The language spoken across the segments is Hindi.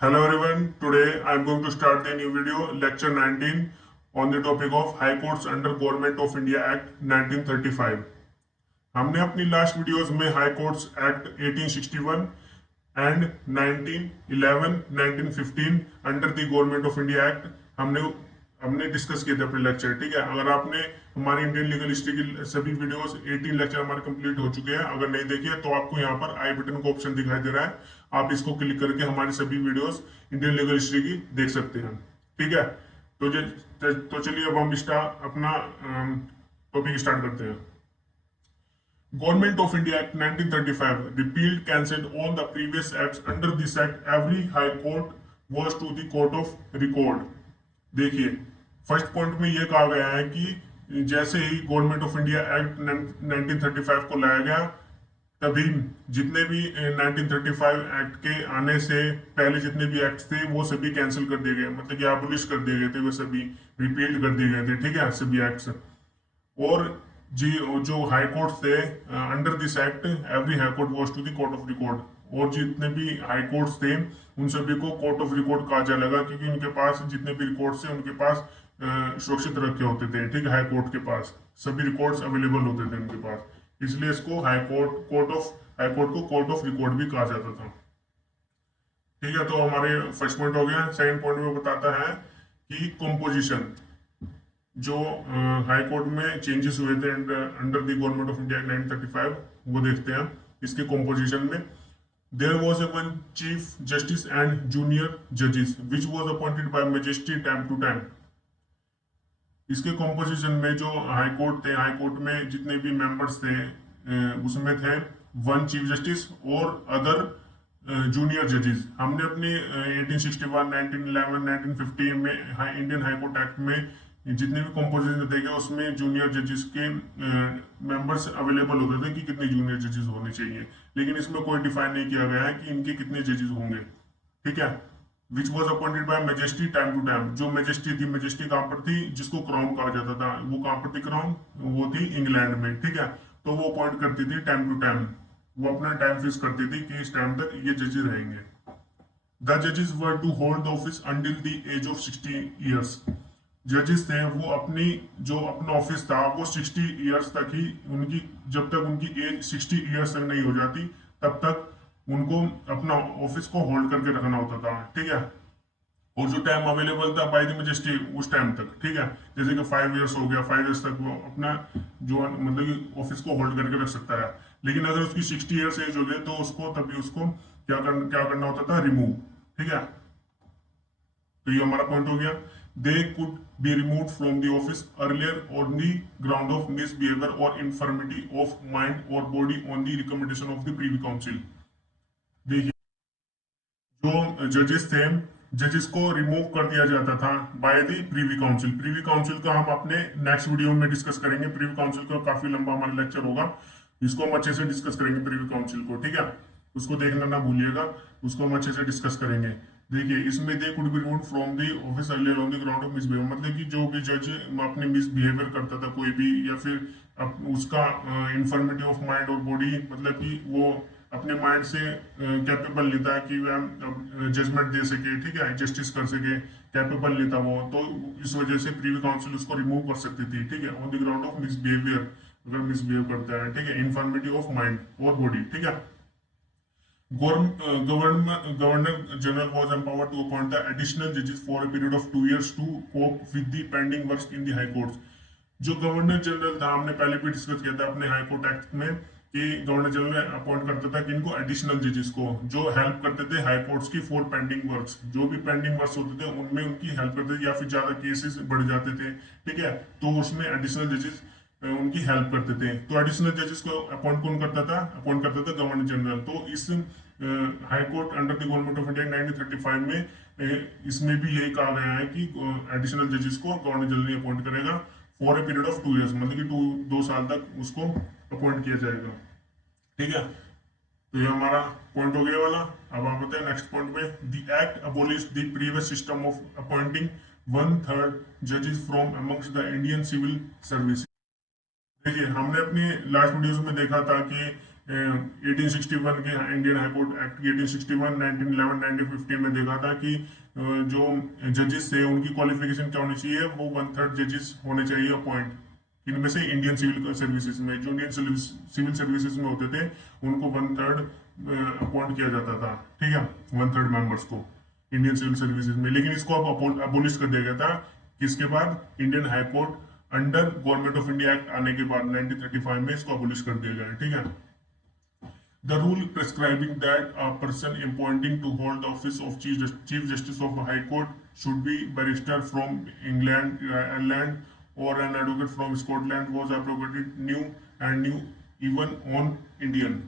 Hello everyone, today I am going to start the new video, lecture 19 on the topic of High Courts under Government of India Act 1935. हमने अपनी लास्ट वीडियोस में high courts act 1861 and 1911, 1915 under the government of India act हमने हमने डिस्कस किए थे अपने लेक्चर। ठीक है, अगर आपने हमारी इंडियन लीगल हिस्ट्री की सभी वीडियोस 18 लेक्चर हमारे कंप्लीट हो चुके हैं, अगर नहीं देखे तो आपको यहाँ पर आई बटन का ऑप्शन दिखाई दे रहा है, आप इसको क्लिक करके हमारी सभी वीडियोस इंडियन लीगल हिस्ट्री की देख सकते हैं। ठीक है, तो चलिए अब हम अपना टॉपिक स्टार्ट करते हैं। Government of India Act 1935 repealed, cancelled all the previous acts. Under this act, every high court was to the court of record. देखिए, फर्स्ट पॉइंट में ये कहा गया है कि जैसे ही गवर्नमेंट ऑफ इंडिया एक्ट 1935 को लाया गया, तभी जितने भी 1935 एक्ट के आने से पहले जितने भी एक्ट थे वो सभी कैंसिल कर दिए गए, मतलब कि एबोलिश कर दिए गए थे, वो सभी रिपील्ड कर दिए गए थे। ठीक है, सभी एक्ट्स। और जी जो हाई कोर्ट थे, under this act every high court was to the court of record, और जितने भी हाई कोर्ट्स थे उन सभी को कोर्ट ऑफ रिकॉर्ड कहा जाएगा, क्योंकि उनके पास जितने भी रिकॉर्ड्स थे उनके पास सुरक्षित रखे होते थे। ठीक है, हाई कोर्ट के पास सभी रिकॉर्ड्स अवेलेबल होते थे उनके पास, इसलिए इसको हाई कोर्ट को कोर्ट ऑफ रिकॉर्ड भी कहा जाता था। ठीक है, तो हमारे फर्स्ट पॉइंट हो गया। सेकंड पॉइंट में बताता है कि कॉम्पोजिशन, जो हाई कोर्ट में चेंजेस हुए थे under the government of India 1935, वो देखते हैं इसके कॉम्पोजिशन में। There was a one chief justice and junior जजेस which was appointed by majesty time to time. इसके कॉम्पोजिशन में जो हाई कोर्ट थे, हाई कोर्ट में जितने भी मेंबर्स थे उसमें थे वन चीफ जस्टिस और अदर जूनियर जजेस। हमने अपने 1861, 1911, 1915 में इंडियन हाई कोर्ट एक्ट में जितने भी कॉम्पोजिशन देखे उसमें जूनियर जजेस के मेंबर्स अवेलेबल होते थे कि कितने जूनियर जजेस होने चाहिए, लेकिन इसमें कोई डिफाइन नहीं किया गया है कि इनके कितने जजेस होंगे। ठीक है, which was appointed by majesty time to time. जो मेजेस्टी थी, मेजेस्टी कहाँ पर थी, जिसको क्राउन कहा जाता था, वो कहाँ पर थी क्राउन, वो थी इंग्लैंड में। ठीक है, तो वो अपॉइंट करती थी टाइम टू टाइम, वो अपना टाइम फिक्स करती थी कि इस टाइम तक ये जजेस रहेंगे। द जजेस were to hold the office until the age of 60 years. जजेस थे वो अपना ऑफिस था वो 60 ईयर्स तक ही, उनकी जब तक उनकी एज 60 ईयर्स तक नहीं हो जाती तब तक उनको अपना ऑफिस को होल्ड करके रखना होता था। ठीक है, और जो टाइम अवेलेबल था बाय द मैजेस्टी उस टाइम तक। ठीक है, जैसे कि 5 ईयर्स हो गया, 5 ईयर्स तक वो अपना जो मतलब कि ऑफिस को होल्ड करके रख सकता है। लेकिन अगर उसकी 60 ईयर्स एज हो गई तो उसको तभी उसको क्या करना होता था, रिमूव। ठीक है, तो ये हमारा पॉइंट हो गया। They could be remove from the office earlier on the ground of misbehaviour और इन्फर्मिटी ऑफ माइंड और body on the recommendation of the Privi council. देखिए, जो जजेस थे, जजेस को रिमूव कर दिया जाता था by the Privi council. Privi council का हम अपने नेक्स्ट वीडियो में डिस्कस करेंगे। प्रीवी काउंसिल का काफी लंबा हमारा लेक्चर होगा, इसको हम अच्छे से डिस्कस करेंगे प्रीवी काउंसिल को। ठीक है, उसको देखना ना भूलिएगा, उसको हम अच्छे से डिस्कस करेंगे। देखिए, इसमें they could be remove from the office earlier on the ground of misbehaviour, मतलब कि जो भी जज अपने मिसबिहेवियर करता था कोई भी, या फिर उसका इन्फर्मिटी ऑफ माइंड और बॉडी, मतलब कि वो अपने माइंड से कैपेबल नहीं था कि वह जजमेंट दे सके, ठीक है, जस्टिस कर सके, कैपेबल नहीं था वो, तो इस वजह से प्रीवी काउंसिल उसको रिमूव कर सकती थी। ठीक है, on the ground of misbehaviour, अगर मिसबिहेव करता है। ठीक है, इन्फॉर्मिटी ऑफ माइंड और बॉडी। ठीक है, governor general was empowered to appoint the additional judges for a period of 2 years to cope with the pending works in the high courts. जो गवर्नर जनरल था, हमने पहले भी डिस्कस किया था अपने हाई कोर्ट एक्ट में कि गवर्नर जनरल अपॉइंट करता था कि इनको एडिशनल जजेस को, जो हेल्प करते थे हाई कोर्ट्स की फॉर पेंडिंग वर्क्स, जो भी पेंडिंग वर्क्स होते थे उनमें उनकी हेल्प करते थे, या फिर ज्यादा केसेस बढ़ जाते थे। ठीक है, तो उसमें एडिशनल जजेस उनकी हेल्प करते थे। तो एडिशनल जजेस को अपॉइंट कौन करता था, अपॉइंट करता था गवर्नर जनरल। तो इस high court under the government of India 1935 में इसमें भी यही कहा गया है कि एडिशनल जजेस को गवर्नर जनरल अपॉइंट करेगा for a period of 2 years, मतलब कि 2 साल तक उसको अपॉइंट किया जाएगा। ठीक है, तो ये हमारा पॉइंट हो गया वाला। अब आप बताए नेक्स्ट पॉइंट में, the act abolish the previous system of appointing 1/3 जजेस from amongst the Indian civil service. देखिए, हमने अपनी लास्ट वीडियोस में देखा था कि 1861 के इंडियन हाई कोर्ट एक्ट की 1861, 1911, 1915 में देखा था कि जो जजेस थे उनकी क्वालिफिकेशन क्या होनी चाहिए, वो 1/3 जजेस होने चाहिए अपॉइंट। इनमें से इंडियन सिविल सर्विसेज में, जो इंडियन सिविल सर्विसेज में होते थे उनको 1/3 अपॉइंट किया जाता था, ठीक है, 1/3 मेंबर्स को इंडियन सिविल सर्विसेज में। लेकिन इसको अब अबोलिश कर दिया गया था, किसके बाद, Indian high court under government of India act आने के बाद 1935 में इसको अबोलिश कर दिया गया है, ठीक है। The rule prescribing that a person appointing to hold the office of Chief Justice of the High Court should be barrister from England, Ireland, or an advocate from Scotland was abrogated new even on Indian।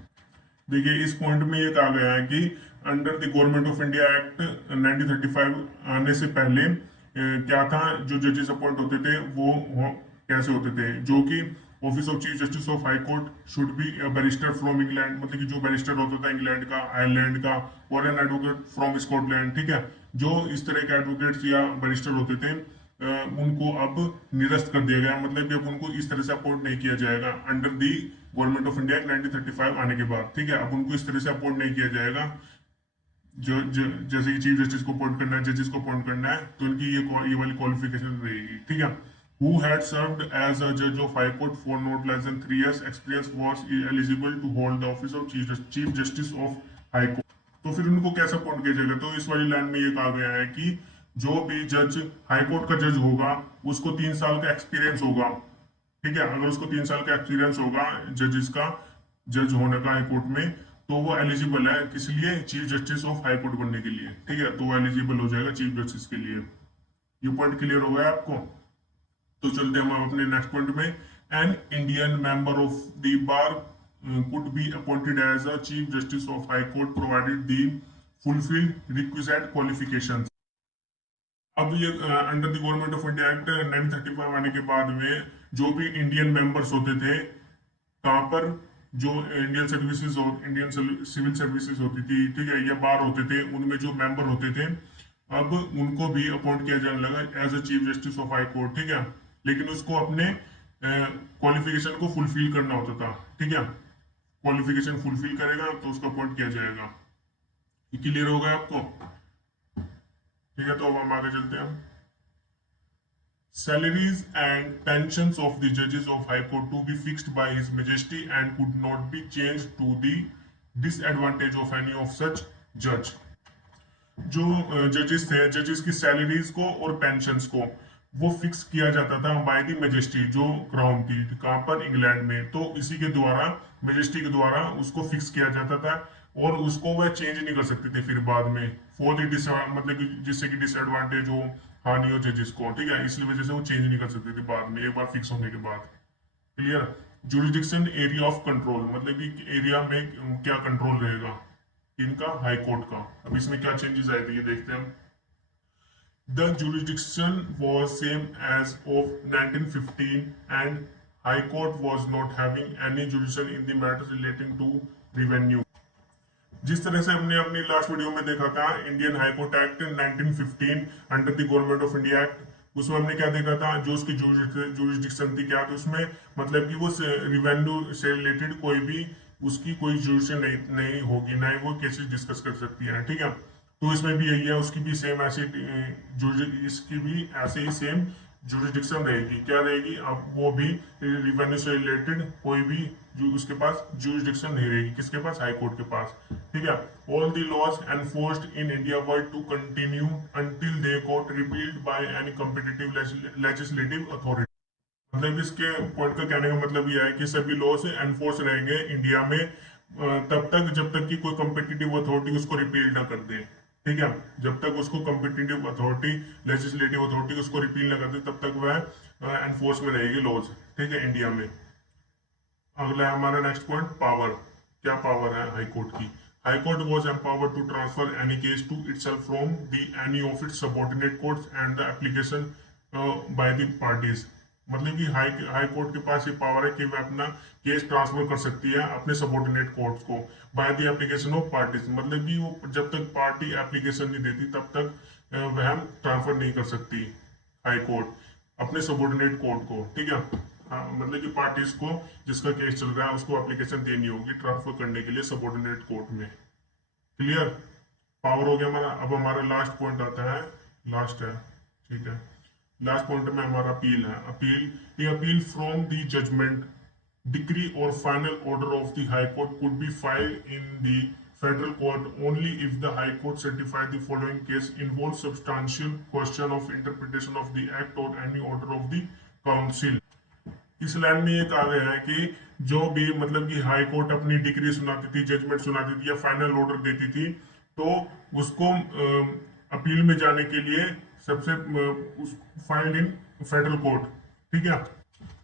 देखिए इस पॉइंट में ये कहा गया है कि under the government of India act 1935 आने से पहले क्या था, जो जजेस अपॉइंट होते थे वो कैसे होते थे, जो कि office of chief justice of high court should be barrister from England, मतलब कि जो बैरिस्टर होता था इंग्लैंड का, आयरलैंड का, और एन एडवोकेट फ्रॉम स्कॉटलैंड, ठीक है। जो इस तरह के एडवोकेट्स या बैरिस्टर होते थे उनको अब निरस्त कर दिया गया, मतलब कि अब उनको इस तरह से अपॉइंट नहीं किया जाएगा under the government of India 1935 आने के बाद, ठीक है। अब उनको इस तरह से अपॉइंट नहीं किया जाएगा, जैसे कि चीफ जस्टिस को अपॉइंट करना है, जजेस को अपॉइंट करना है, तो उनकी ये वाली क्वालिफिकेशन रहेगी, ठीक है। Who had served as a judge of High Court for not less than 3 years experience was eligible to hold the office of Chief Justice of High Court। तो फिर उनको कैसे अपॉइंट किया जाएगा, तो इस वाली लाइन में ये कहा गया है कि जो भी जज हाई कोर्ट का जज होगा उसको 3 साल का एक्सपीरियंस होगा, ठीक है। अगर उसको 3 साल का एक्सपीरियंस होगा जजेस का, जज होने का हाई कोर्ट में, तो वो एलिजिबल है किस लिए, chief justice of high court बनने के लिए, ठीक है। तो वो एलिजिबल हो जाएगा चीफ जस्टिस के लिए। ये पॉइंट क्लियर हो गया आपको। तो चलते हैं हम अपने नेक्स्ट पॉइंट में। An Indian member of the bar could be appointed as a chief justice of high court provided the fulfill requisite qualifications. अब ये under the government of India act 1935 आने के बाद में जो भी इंडियन मेंबर्स होते थे, कहाँ पर, जो इंडियन सर्विसेज और इंडियन सिविल सर्विसेज होती थी, ठीक है, या बार होते थे, उनमें जो मेंबर होते थे अब उनको भी अपॉइंट किया जाने लगा as a chief justice of high court, ठीक है। लेकिन उसको अपने क्वालिफिकेशन को फुलफिल करना होता था, ठीक है। क्वालिफिकेशन फुलफिल करेगा तो उसको अपॉइंट किया जाएगा। ये क्लियर हो गया आपको, ठीक है। तो अब हम आगे चलते हैं। Salaries and pensions of the judges of High Court to be fixed by His Majesty and could not be changed to the disadvantage of any of such judge। जो जजेस थे, जजेस की सैलरीज को और पेंशन्स को वो फिक्स किया जाता था बाय द मेजेस्टी, जो क्राउन थी, कहाँ पर, इंग्लैंड में। तो इसी के द्वारा, मेजेस्टी के द्वारा उसको फिक्स किया जाता था और उसको वह चेंज नहीं कर सकते थे फिर बाद में, फॉर द मतलब कि जिससे कि डिसएडवांटेज हो, हानि हो जजेस को, ठीक है। इसलिए वजह से वो चेंज नहीं कर सकते थे बाद में, एक बार फिक्स होने के बाद। Clear. Jurisdiction area of control, मतलब कि एरिया में क्या कंट्रोल रहेगा इनका, हाई कोर्ट का। अब इसमें क्या चेंजेस आए थे ये देखते हैं हम। The jurisdiction was same as of 1915 and High Court was not having any jurisdiction in the matters relating to revenue। जिस तरह से हमने अपनी लास्ट वीडियो में देखा था Indian high court act 1915 under the government of India act, उसमें हमने क्या देखा था, जो उसकी जुरिस्डिक्शन थी क्या, तो उसमें मतलब कि वो रिवेन्यू से रिलेटेड कोई भी उसकी कोई जुरिस्डिक्शन नहीं होगी, ना ही वो केसेस डिस्कस कर सकती है, ठीक है। तो इसमें भी यही है, उसकी भी सेम ऐसी इसकी भी ऐसे ही सेम जुरिस्डिक्शन रहेगी, क्या रहेगी, अब वो भी रिवेन्यू से रिलेटेड कोई भी जो उसके पास जुरिस्डिक्शन नहीं रहेगी, किसके पास, हाई कोर्ट के पास, ठीक है। All the laws enforced in India were to continue until they got repealed by any competitive legislative authority. मतलब इसके पॉइंट का कहने का मतलब यह है कि सभी लॉ से एनफोर्स रहेंगे इंडिया में तब तक जब तक कि कोई कॉम्पिटिटिव अथॉरिटी उसको रिपील ना कर दे, ठीक है। जब तक उसको कॉम्पिटिटिव अथॉरिटी, लेजिस्लेटिव अथॉरिटी उसको रिपील ना कर दे तब तक वह एनफोर्स में रहेगी लॉज, ठीक है, इंडिया में। अगला है हमारा नेक्स्ट पॉइंट, पावर। क्या पावर है हाई कोर्ट की। High court was empowered to transfer any case to itself from the any of its subordinate courts and the application by the parties. मतलब कि हाई कोर्ट के पास ये पावर है कि वह अपना केस ट्रांसफर कर सकती है अपने सबऑर्डिनेट कोर्ट्स को by the application of parties. मतलब कि वो जब तक पार्टी एप्लीकेशन नहीं देती तब तक वह ट्रांसफर नहीं कर सकती हाई कोर्ट अपने सबऑर्डिनेट कोर्ट को, ठीक है। मतलब कि पार्टीज को जिसका केस चल रहा है उसको एप्लीकेशन देनी होगी ट्रांसफर करने के लिए सबऑर्डिनेट कोर्ट में। क्लियर? पावर हो गया हमारा। अब हमारा लास्ट पॉइंट आता है, लास्ट है, ठीक है। लास्ट पॉइंट में हमारा अपील है। Appeal, a appeal from the judgment, decree or final order of the High Court could be filed in the federal court only if the High Court certify the following case involves substantial question of interpretation of the act or any order of the council। इस लाइन में ये कहा गया है कि जो भी मतलब कि हाई कोर्ट अपनी डिग्री सुनाती थी, जजमेंट सुनाती थी या फाइनल ऑर्डर देती थी, तो उसको अपील में जाने के लिए सबसे फाइल्ड इन फेडरल कोर्ट, ठीक है।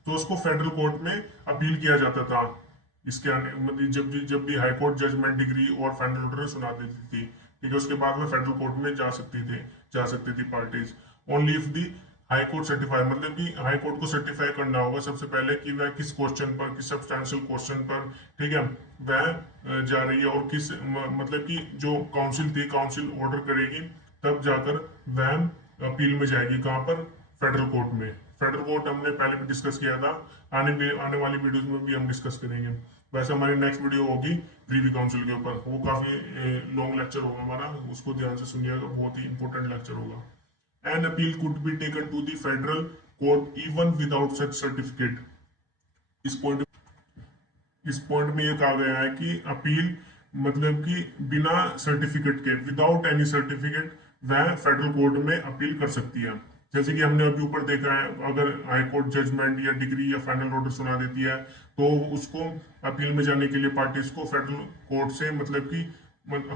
तो उसको फेडरल कोर्ट में अपील किया जाता था। इसके आने मतलब जब भी हाई कोर्ट जजमेंट, डिग्री और फाइनल ऑर्डर सुना देती थी, ठीक है, उसके बाद में फेडरल कोर्ट में जा सकती थी parties. Only if the high court certify, मतलब कि हाई कोर्ट को सर्टिफाई करना होगा सबसे पहले कि वह किस क्वेश्चन पर, किस सब्सटेंशियल क्वेश्चन पर, ठीक है, वह जा रही है, और किस मतलब कि जो काउंसिल थी, काउंसिल ऑर्डर करेगी, तब जाकर वह अपील में जाएगी। कहाँ पर? फेडरल कोर्ट में। फेडरल कोर्ट हमने पहले भी डिस्कस किया था, आने वाली वीडियोस में भी हम डिस्कस करेंगे। वैसे हमारी नेक्स्ट वीडियो होगी प्रीवी काउंसिल के ऊपर, वो काफी लॉन्ग लेक्चर होगा हमारा, उसको ध्यान से सुनिएगा, बहुत ही इंपॉर्टेंट लेक्चर होगा। An appeal could be taken to the federal court even without such certificate। इस पॉइंट इस पॉइंट में ये कहा गया है कि अपील मतलब कि बिना सर्टिफिकेट के, विदाउट एनी सर्टिफिकेट, वह फेडरल कोर्ट में अपील कर सकती है। जैसे कि हमने अभी ऊपर देखा है, अगर हाई कोर्ट जजमेंट या डिग्री या फाइनल ऑर्डर सुना देती है, तो उसको अपील में जाने के लिए पार्टीज को फेडरल कोर्ट से मतलब कि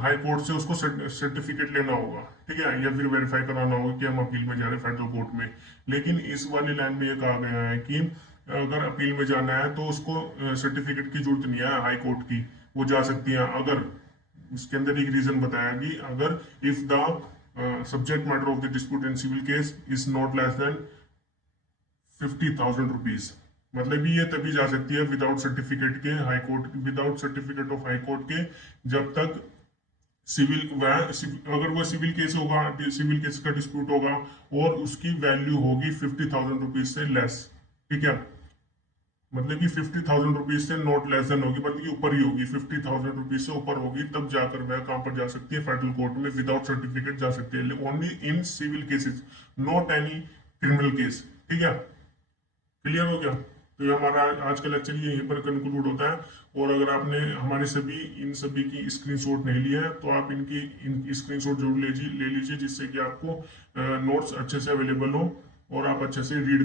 हाई कोर्ट से उसको सर्टिफिकेट लेना होगा, ठीक है, या फिर वेरीफाई कराना होगा कि हम अपील में जा रहे हैं फेडरल कोर्ट में। लेकिन इस वाली लाइन में ये कहा गया है कि अगर अपील में जाना है तो उसको सर्टिफिकेट की जरूरत नहीं है हाई कोर्ट की, वो जा सकती है अगर, इसके अंदर एक रीजन बताया कि अगर if the subject matter of the dispute in civil case is not less than 50,000 rupees. मतलब कि ये तभी जा सकती है विदाउट सर्टिफिकेट के high court, without certificate of high court के, जब तक सिविल वह अगर वो सिविल केस होगा, सिविल केस का डिस्प्यूट होगा और उसकी वैल्यू होगी 50,000 रुपीज से लेस, ठीक है। मतलब कि 50,000 रुपीज से नॉट लेस देन होगी, मतलब कि ऊपर ही होगी, 50,000 रुपीज से ऊपर होगी, तब जाकर वह कहां पर जा सकती है? फेडरल कोर्ट में विदाउट सर्टिफिकेट जा सकती है, only in civil cases, not any criminal case, ठीक है। क्लियर हो गया? तो ये हमारा आज का लेक्चर यहीं पर कंक्लूड होता है। और अगर आपने हमारे इन सभी की स्क्रीनशॉट नहीं लिया है तो आप इन स्क्रीनशॉट जरूर ले लीजिए, जिससे कि आपको नोट्स अच्छे से अवेलेबल हो और आप अच्छे से रीड